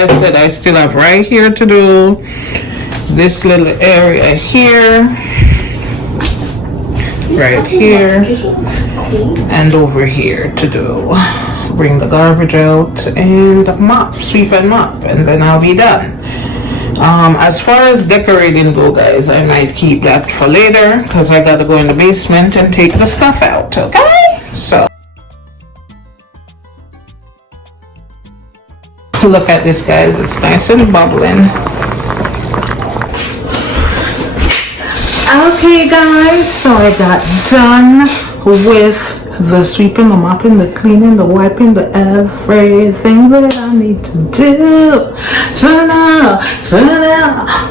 I said I still have right here to do this little area here, right here, and over here to do. Bring the garbage out and mop, sweep and mop, and then I'll be done. As far as decorating go, guys, I might keep that for later because I gotta go in the basement and take the stuff out. Okay, so look at this, guys. It's nice and bubbling. Okay, guys, so I got done with the sweeping, the mopping, the cleaning, the wiping, the everything that I need to do. So now,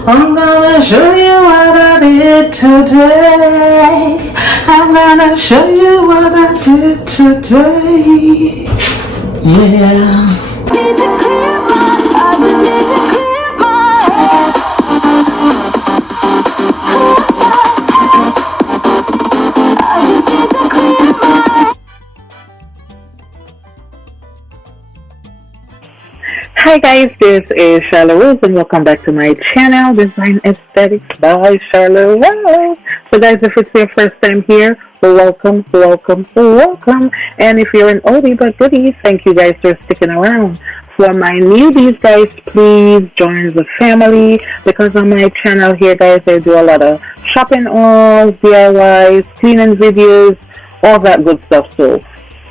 I'm gonna show you what I did today. I'm gonna show you what I did today. Yeah. Hi guys, this is Sharlarose and welcome back to my channel, Design Aesthetics by Sharlarose. So guys, if it's your first time here, welcome. And if you're an oldie but goodie, thank you guys for sticking around. For my newbies, guys, please join the family because on my channel here, guys, I do a lot of shopping hauls, DIYs, cleaning videos, all that good stuff. So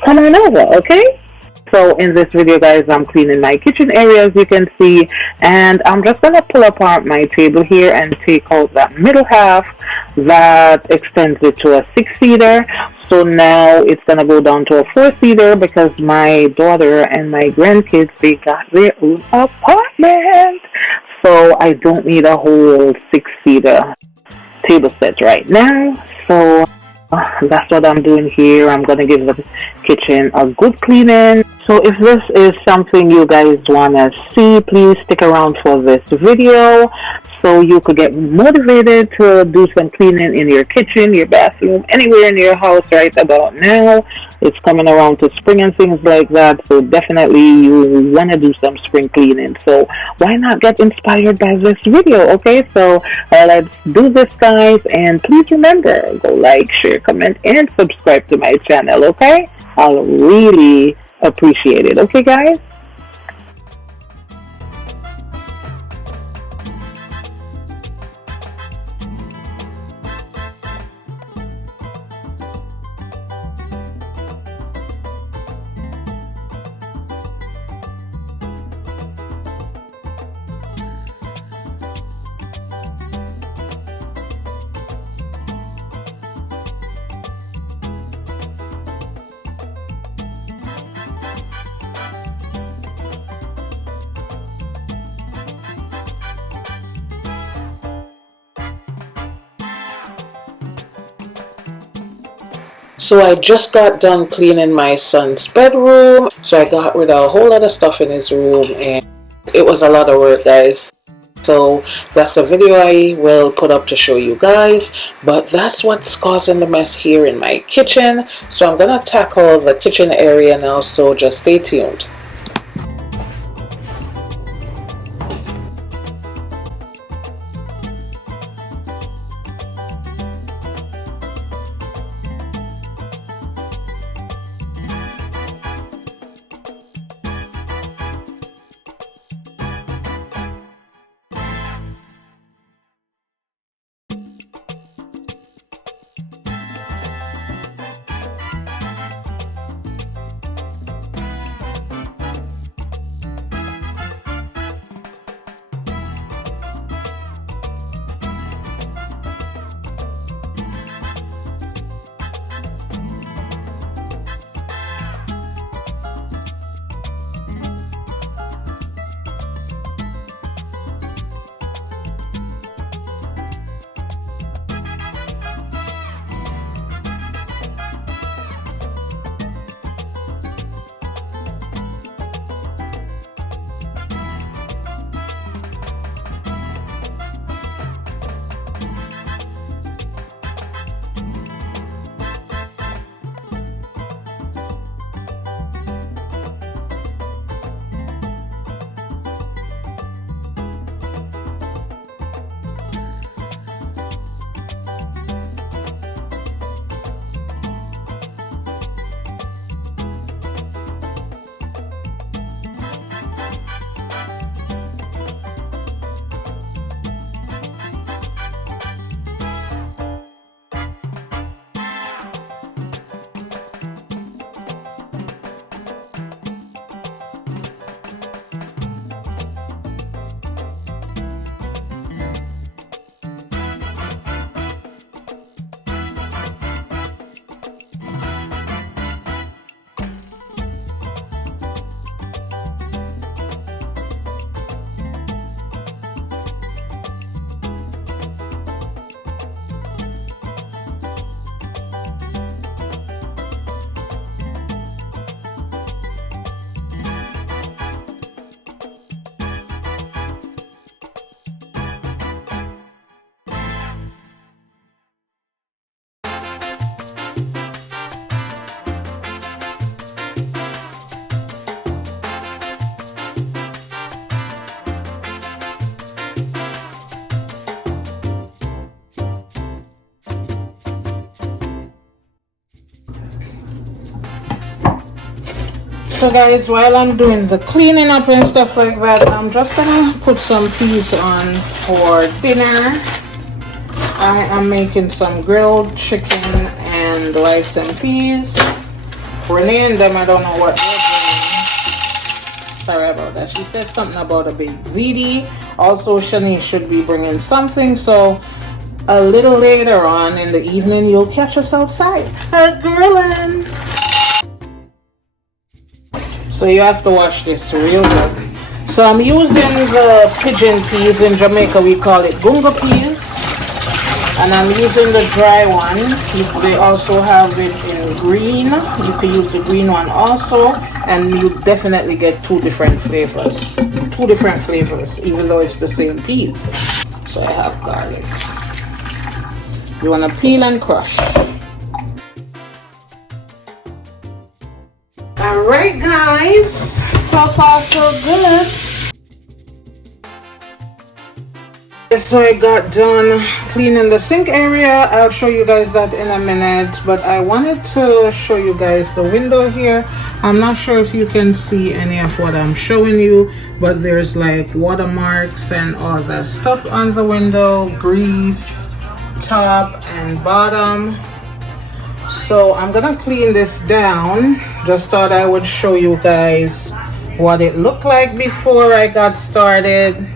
come on over, okay? So in this video, guys, I'm cleaning my kitchen area, as you can see, and I'm just going to pull apart my table here and take out that middle half that extends it to a 6-seater. So now it's going to go down to a 4-seater because my daughter and my grandkids, they got their own apartment. So I don't need a whole 6-seater table set right now. So that's what I'm doing here. I'm going to give the kitchen a good cleaning. So if this is something you guys want to see, please stick around for this video so you could get motivated to do some cleaning in your kitchen, your bathroom, anywhere in your house right about now. It's coming around to spring and things like that, so definitely you want to do some spring cleaning. So why not get inspired by this video, okay? So let's do this, guys, and please remember, go like, share, comment, and subscribe to my channel, okay? I'll really appreciate it, okay, guys? So I just got done cleaning my son's bedroom. So I got rid of a whole lot of stuff in his room and it was a lot of work, guys. So that's the video I will put up to show you guys. But that's what's causing the mess here in my kitchen. So I'm going to tackle the kitchen area now. So just stay tuned. So guys, while I'm doing the cleaning up and stuff like that, I'm just gonna put some peas on for dinner. I am making some grilled chicken and rice and peas. Renee and them, I don't know what they're doing. Sorry about that. She said something about a big ziti. Also, Shani should be bringing something, so a little later on in the evening, you'll catch us outside grilling. So you have to watch this real good. So I'm using the pigeon peas. In Jamaica we call it gunga peas, and I'm using the dry one. They also have it in green. You can use the green one also, and you definitely get two different flavors, even though it's the same peas. So I have garlic. You want to peel and crush. Alright guys, so far so good. So I got done cleaning the sink area. I'll show you guys that in a minute, but I wanted to show you guys the window here. I'm not sure if you can see any of what I'm showing you, but there's like watermarks and all that stuff on the window, grease, top and bottom. So I'm gonna clean this down. Just thought I would show you guys what it looked like before I got started.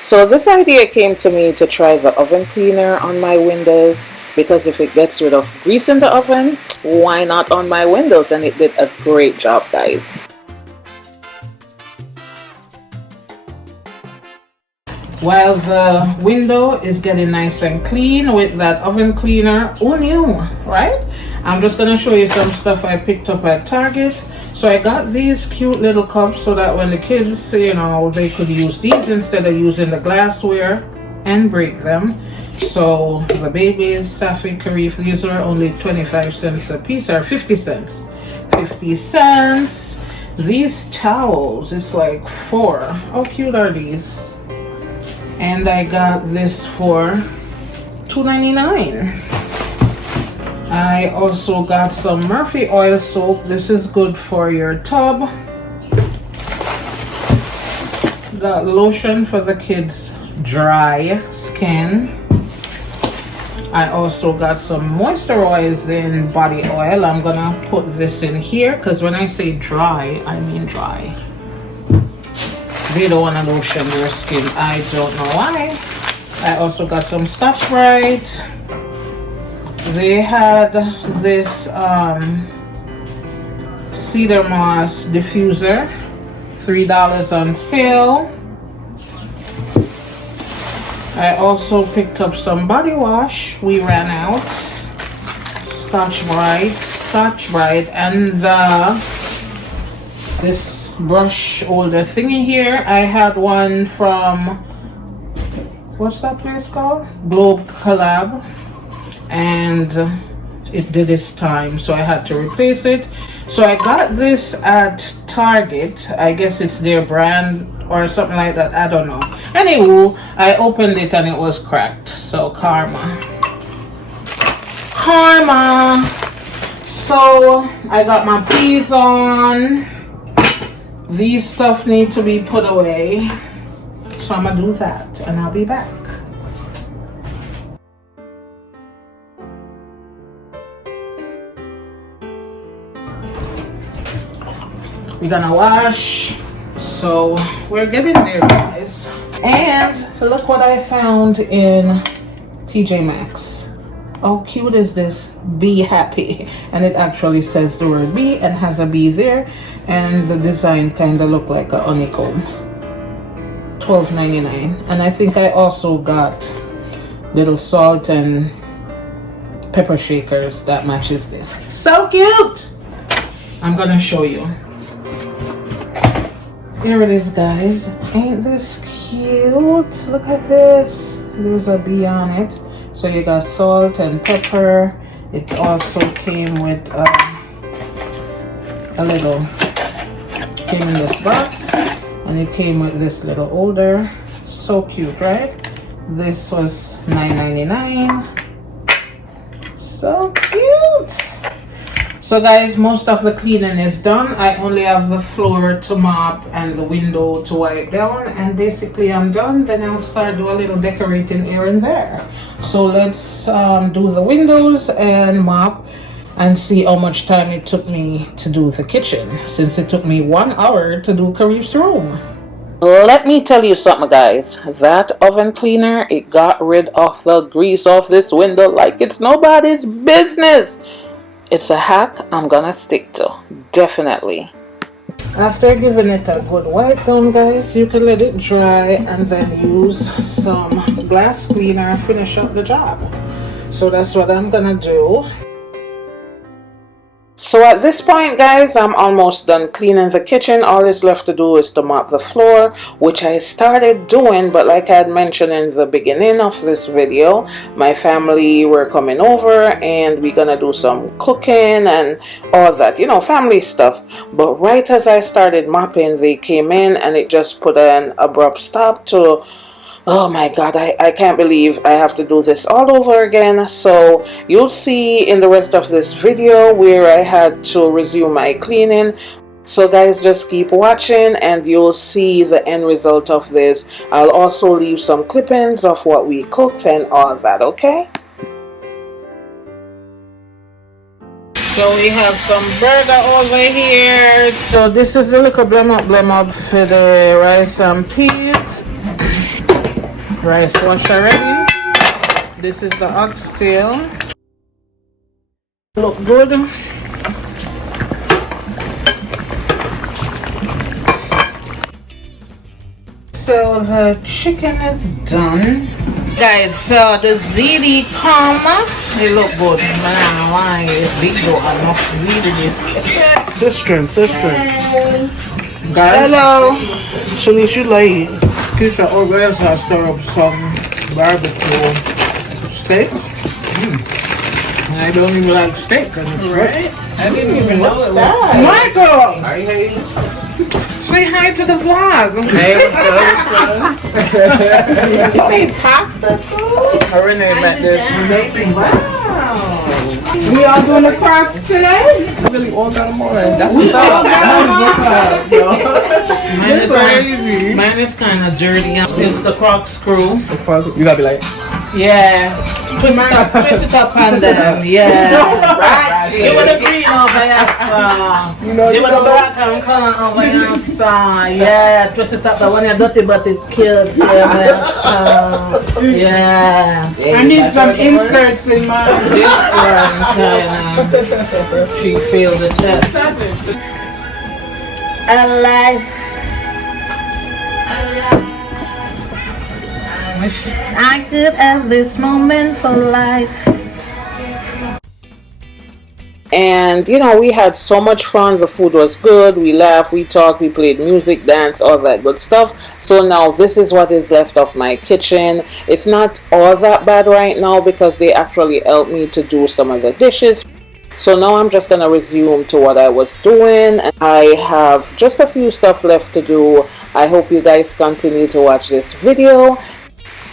So this idea came to me to try the oven cleaner on my windows, because if it gets rid of grease in the oven, why not on my windows? And it did a great job, guys. While the window is getting nice and clean with that oven cleaner, who knew, right? I'm just gonna show you some stuff I picked up at Target. So I got these cute little cups so that when the kids, you know, they could use these instead of using the glassware and break them. So the babies, Safi, Karif, these are only 25 cents a piece, or 50 cents. 50 cents. These towels, it's like 4. How cute are these? And I got this for $2.99. I also got some Murphy oil soap. This is good for your tub. Got lotion for the kids' dry skin. I also got some moisturizing body oil. I'm gonna put this in here because when I say dry, I mean dry. They don't want to lotion their skin. I don't know why. I also got some Scotch-Brite. They had this cedar moss diffuser, $3 on sale. I also picked up some body wash. We ran out. Scotch-Brite, and this brush holder thingy here. I had one from, what's that place called? Globe Collab, and it did its time, so I had to replace it. So I got this at Target. I guess it's their brand or something like that, I don't know. Anywho, I opened it and it was cracked, so karma. So I got my peas on. These stuff need to be put away, so I'm gonna do that and I'll be back. We're gonna wash, so we're getting there, guys. And look what I found in TJ Maxx. How cute is this? Be happy. And it actually says the word be and has a bee there, and the design kind of look like a honeycomb. $12.99. And I think I also got little salt and pepper shakers that matches this. So cute! I'm gonna show you. Here it is, guys. Ain't this cute? Look at this. There's a bee on it. So you got salt and pepper. It also came with a little, came in this box, and it came with this little holder. So cute, right? This was $9.99. So cute. So guys, most of the cleaning is done. I only have the floor to mop and the window to wipe down, and basically I'm done. Then I'll start do a little decorating here and there. So let's do the windows and mop and see how much time it took me to do the kitchen, since it took me 1 hour to do Karif's room. Let me tell you something, guys. That oven cleaner, it got rid of the grease off this window like it's nobody's business. It's a hack I'm gonna stick to, definitely. After giving it a good wipe down, guys, you can let it dry and then use some glass cleaner and finish up the job. So that's what I'm gonna do. So at this point, guys, I'm almost done cleaning the kitchen. All is left to do is to mop the floor, which I started doing, but like I had mentioned in the beginning of this video, my family were coming over and we're gonna do some cooking and all that, you know, family stuff. But right as I started mopping, they came in and it just put an abrupt stop to, oh my god, I can't believe I have to do this all over again. So you'll see in the rest of this video where I had to resume my cleaning. So guys, just keep watching and you'll see the end result of this. I'll also leave some clippings of what we cooked and all that, okay? So we have some burger over here. So this is the little blem up for the rice and peas. Rice wash already. This is the oxtail. Look good. So the chicken is done. Guys, so the ziti come. They look good. Man, why is big though? Enough ziti this. Sister. Guys. Hello. Shanice, you late. Keisha always has stir up some barbecue steak. And I don't even like steak. And it's Right? I didn't even know it was. Michael! Are you hating? Say hi to the vlog. Hey, what's up? You made pasta too? I renee met this. Wow. We all doing the crafts today? We really all got them on. That's what's up. Mine is kind of dirty. It's the corkscrew. You gotta be like, Yeah. Twist it up and then, yeah. Right. Give it a green over here, you know, give it a black and color over here, yeah. Twist it up, the one you're dirty but it kills, yeah. I need some inserts in my this one, kind She feels the test. Alive. I could have this moment for life. And you know, we had so much fun. The food was good. We laughed, we talked, we played music, dance, all that good stuff. So now this is what is left of my kitchen. It's not all that bad right now because they actually helped me to do some of the dishes. So now I'm just gonna resume to what I was doing. I have just a few stuff left to do. I hope you guys continue to watch this video.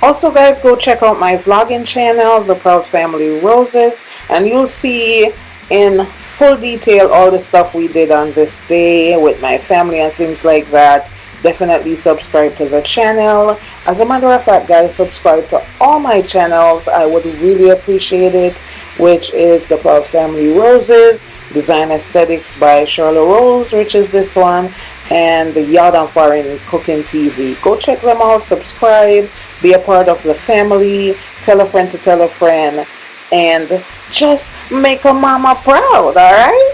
Also guys, go check out my vlogging channel, The Proud Family Roses, and you'll see in full detail all the stuff we did on this day with my family and things like that. Definitely subscribe to the channel. As a matter of fact, guys, subscribe to all my channels. I would really appreciate it, which is The Proud Family Roses, Design Aesthetics by Sharlarose, which is this one, and the Yard on Foreign Cooking TV. Go check them out, subscribe, be a part of the family, tell a friend to tell a friend, and just make a mama proud, alright?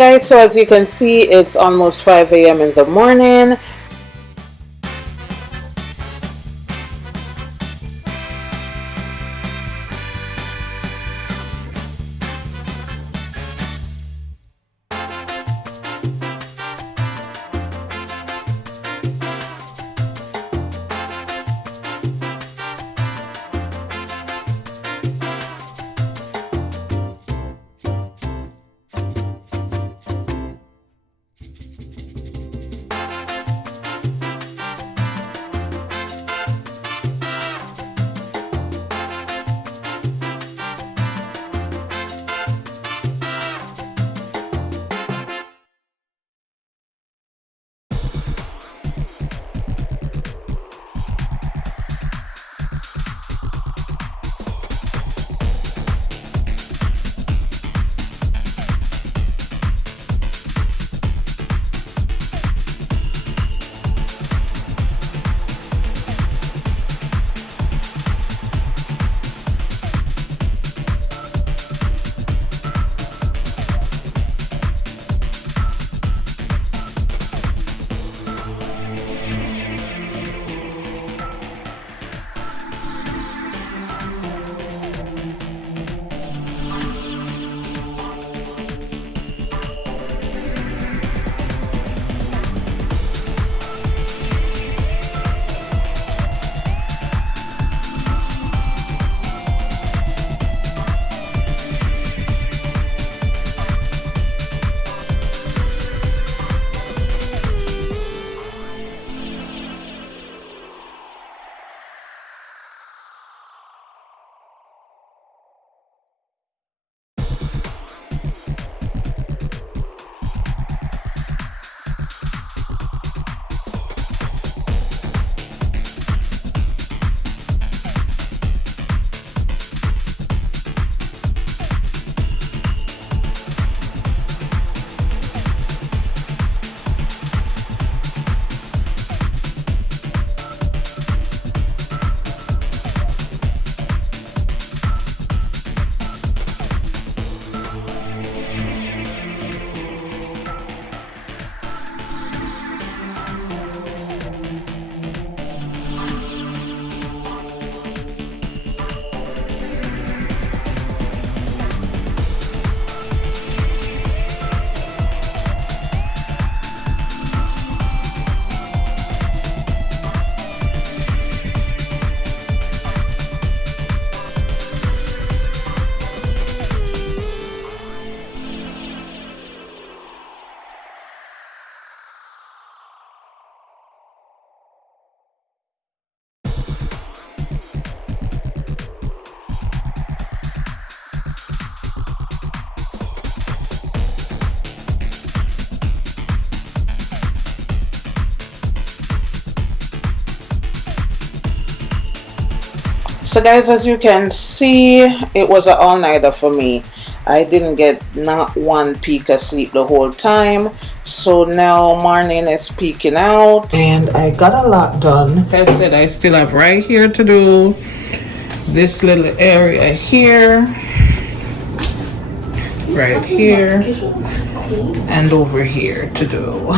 guys, so as you can see, it's almost 5 a.m. in the morning. So guys, as you can see, it was an all-nighter for me. I didn't get not one peek of sleep the whole time. So now morning is peeking out. And I got a lot done. Like I said, I still have right here to do. This little area here. Right here. And over here to do.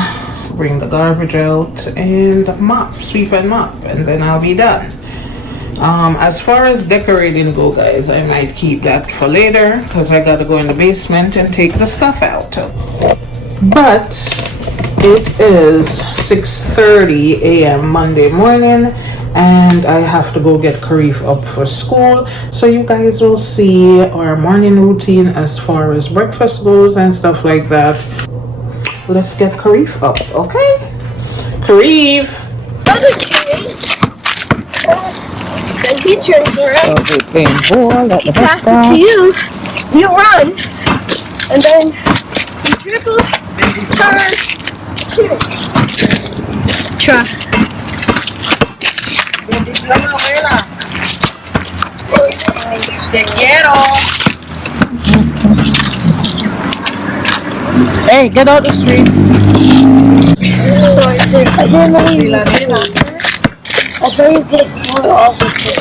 Bring the garbage out and mop, sweep and mop. And then I'll be done. As far as decorating go, guys, I might keep that for later because I gotta go in the basement and take the stuff out. But it is 6:30 a.m. Monday morning and I have to go get Karif up for school, so you guys will see our morning routine as far as breakfast goes and stuff like that. Let's get Karif up, okay? Karif! Turn around. So we're playing ball at the bus Pass stop. it to you. You run, and then you dribble, turn, shoot. Try. Te quiero. Hey, get out the street. So I didn't know you. I saw you get through off the street.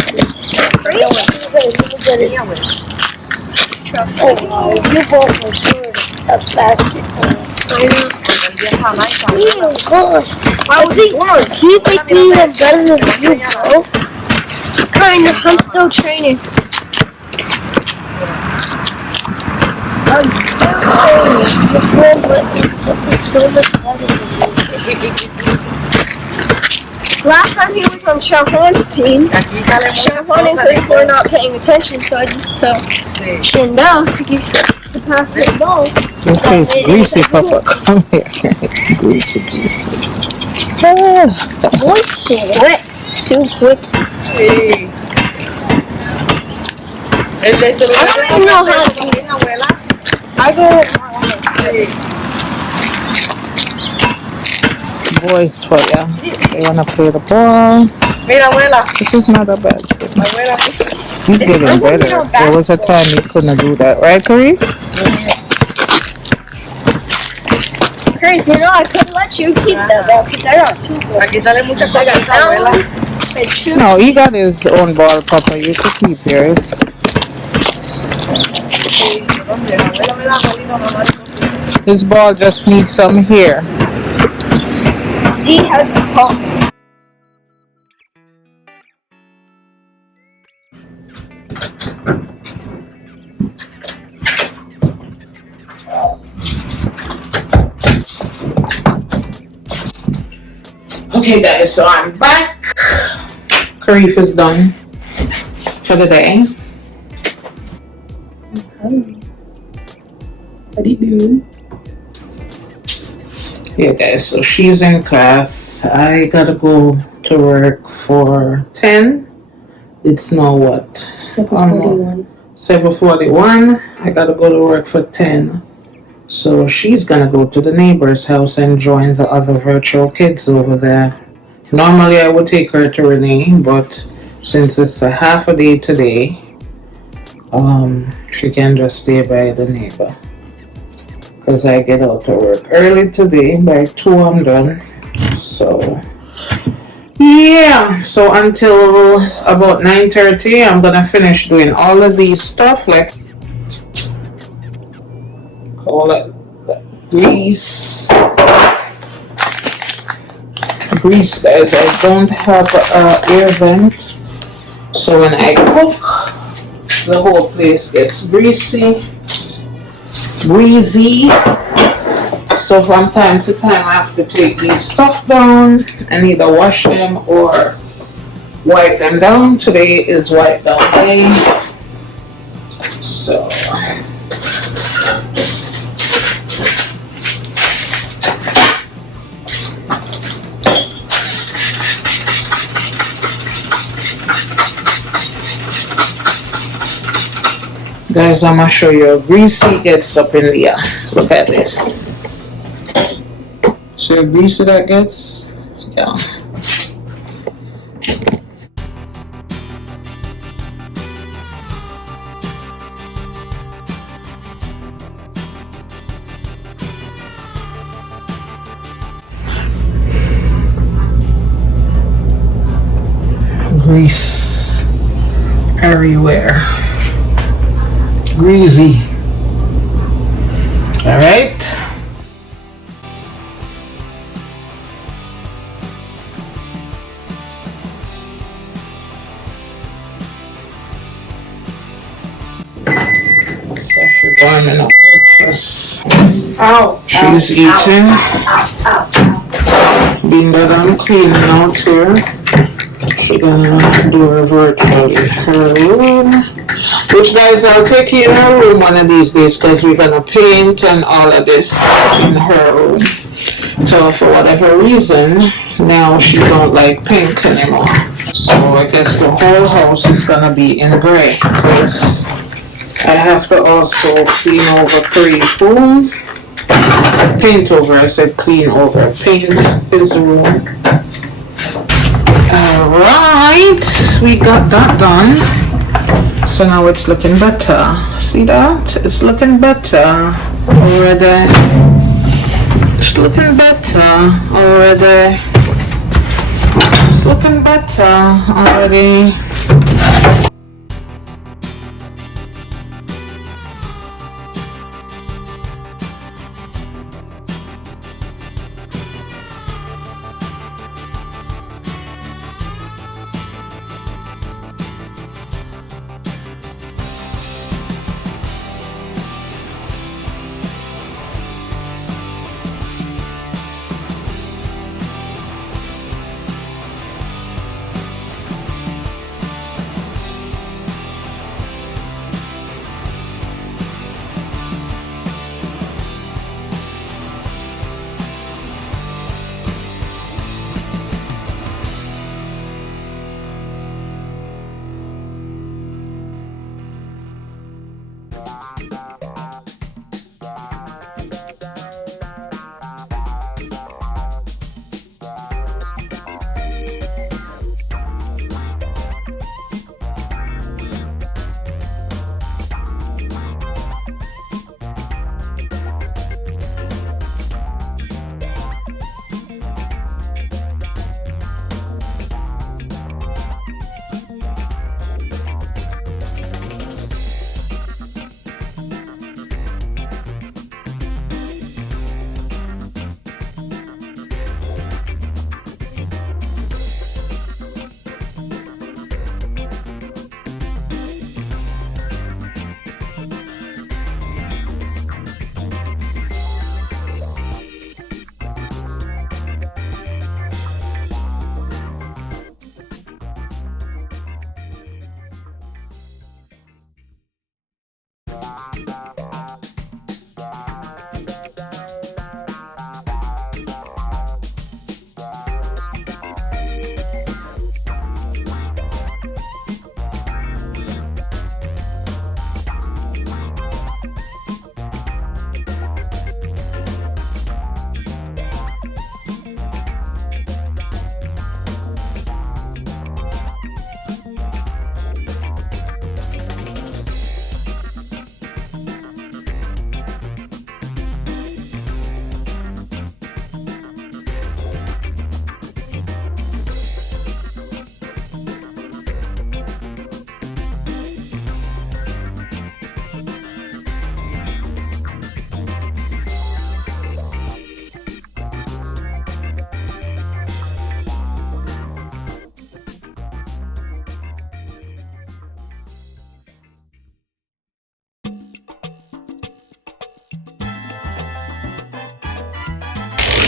Oh, you both were good. a basketball. I know. Oh gosh. You think me even better than you, bro? Kinda, I'm still training. Before, but it's so much better than you. Last time he was on Shahan's team, Shahan and Cliff were not paying attention, so I just told Shandell to pass the ball. Your face greasy, Papa. Come here. Greasy. Voice so wet too quick. I don't even know how to do it. I go. Boys for ya. They wanna play the ball. Mira, abuela. This is not a bad thing. Abuela. He's getting better. There was a time he couldn't do that, right, Curry? Chris, you know I could let you keep that ball because I got two balls. Aquí sale mucha cosita, abuela. And shoot. No, he got his own ball, Papa. You can keep yours. His ball just needs some hair. D has a pump. Okay, guys, so I'm back. Karif is done for the day. What do you do? Yeah, guys, so she's in class. I gotta go to work for 10. It's now what? 7:41. 7:41. I gotta go to work for 10. So she's gonna go to the neighbor's house and join the other virtual kids over there. Normally I would take her to Renee, but since it's a half a day today, she can just stay by the neighbor. Because I get out to work early today, by 2 I'm done. So yeah, so until about 9:30 I'm gonna finish doing all of these stuff, like call it grease, guys. I don't have an air vent, so when I cook, the whole place gets greasy. So from time to time I have to take these stuff down and either wash them or wipe them down. Today is wipe down day. So guys, I'm gonna show you how greasy gets up in there. Look at this. See how greasy that gets? Yeah. Grease everywhere. Greasy. All right. Sasha warming up breakfast. She's eating. Being that I'm cleaning out here, she's gonna do her virtual in her room. Which, guys, I'll take you in her room one of these days because we're gonna paint and all of this in her room. So for whatever reason, now she don't like pink anymore. So I guess the whole house is gonna be in gray because I have to also clean over Curry's room. Paint over, I said clean over. Paint his room. Alright, we got that done. So now it's looking better. See that? It's looking better already. It's looking better already. It's looking better already.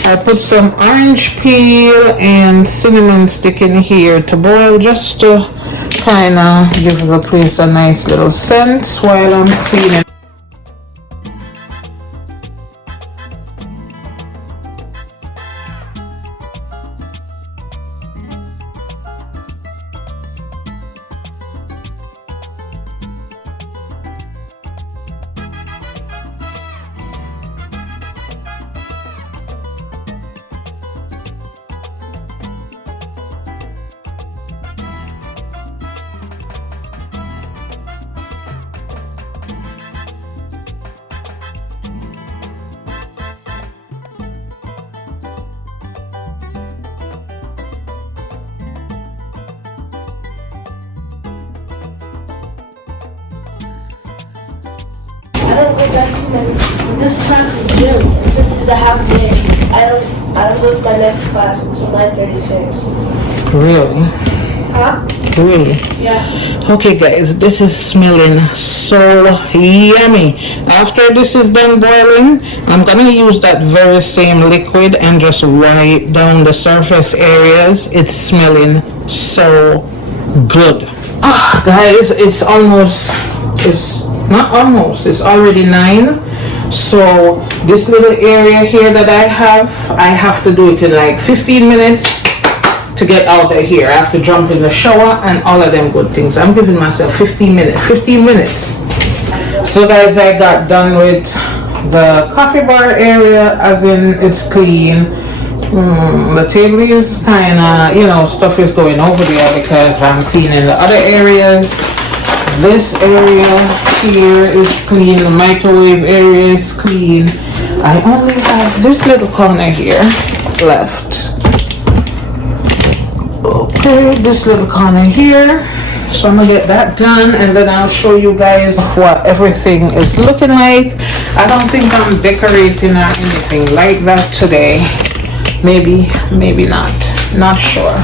I put some orange peel and cinnamon stick in here to boil, just to kind of give the place a nice little scent while I'm cleaning. I don't go back to my, this class is June, since it's a half day. I don't go to my next class until 9:36. Really? Huh? Really? Yeah. Okay guys, this is smelling so yummy. After this is done boiling, I'm gonna use that very same liquid and just wipe down the surface areas. It's smelling so good. Ah, guys, it's not almost, it's already 9. So this little area here that I have to do it in like 15 minutes to get out of here. I have to jump in the shower and all of them good things. I'm giving myself 15 minutes. So guys, I got done with the coffee bar area, as in it's clean. The table is kind of, stuff is going over there because I'm cleaning the other areas. This area here is clean. The microwave area is clean. I only have this little corner here left. Okay, this little corner here. So I'm gonna get that done and then I'll show you guys what everything is looking like. I don't think I'm decorating or anything like that today. Maybe not sure.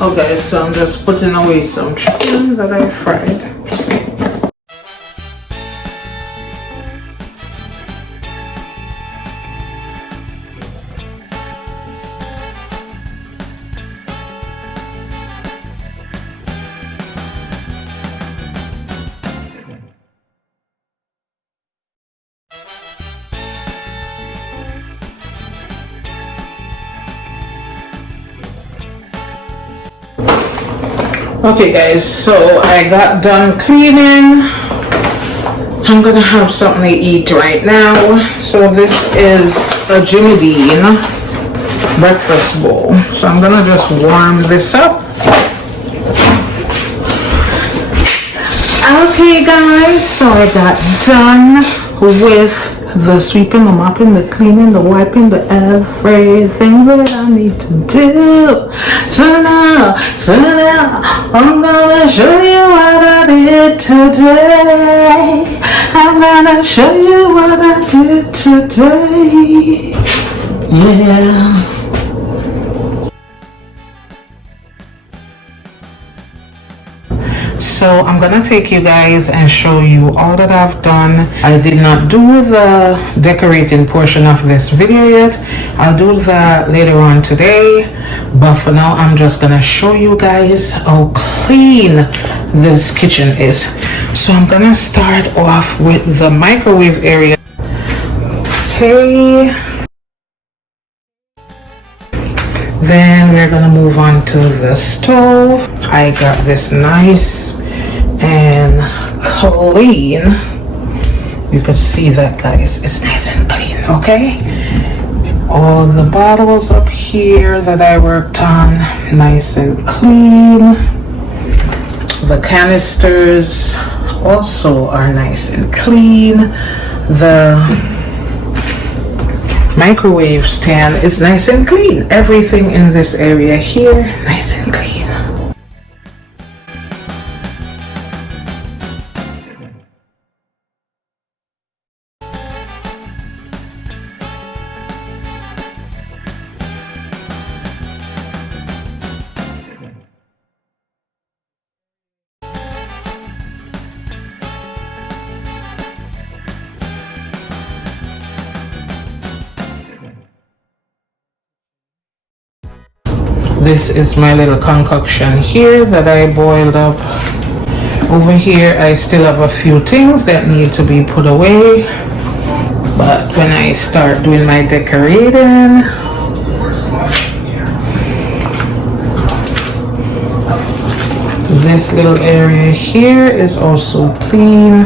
Okay, so I'm just putting away some chicken that I fried. Okay guys, so I got done cleaning. I'm gonna have something to eat right now. So this is a Jimmy Dean breakfast bowl. So I'm gonna just warm this up. Okay guys, so I got done with the sweeping, the mopping, the cleaning, the wiping, the everything that I need to do. So now, I'm gonna show you what I did today. I'm gonna show you what I did today. Yeah. So I'm gonna take you guys and show you all that I've done. I did not do the decorating portion of this video yet. I'll do that later on today, but for now I'm just gonna show you guys how clean this kitchen is. So I'm gonna start off with the microwave area. Okay, then we're gonna move on to the stove. I got this nice and clean. You can see that, guys, it's nice and clean. Okay, all the bottles up here that I worked on, nice and clean. The canisters also are nice and clean. The microwave stand is nice and clean. Everything in this area here, nice and clean. This is my little concoction here that I boiled up. Over here I still have a few things that need to be put away, but when I start doing my decorating, this little area here is also clean.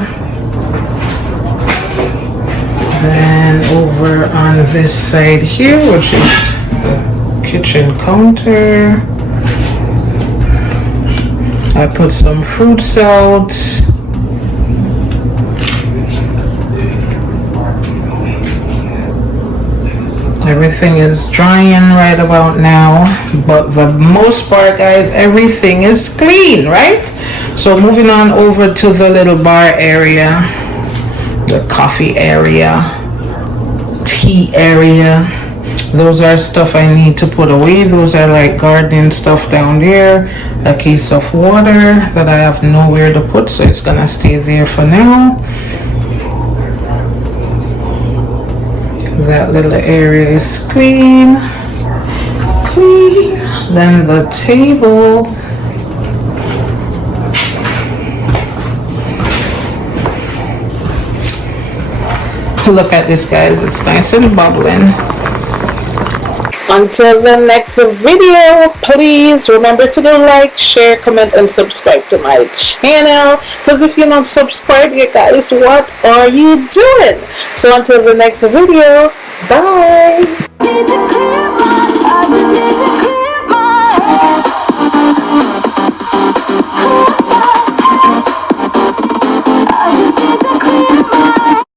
Then over on this side here, which is the kitchen counter, I put some fruits out. Everything is drying right about now, but the most part, guys, everything is clean, right? So moving on over to the little bar area, the coffee area, tea area. Those are stuff I need to put away. Those are like gardening stuff down there. A case of water that I have nowhere to put, so it's gonna stay there for now. That little area is clean. Then the table. Look at this, guys, it's nice and bubbling. Until the next video, please remember to go like, share, comment, and subscribe to my channel. Because if you're not subscribed yet, guys, what are you doing? So until the next video, bye.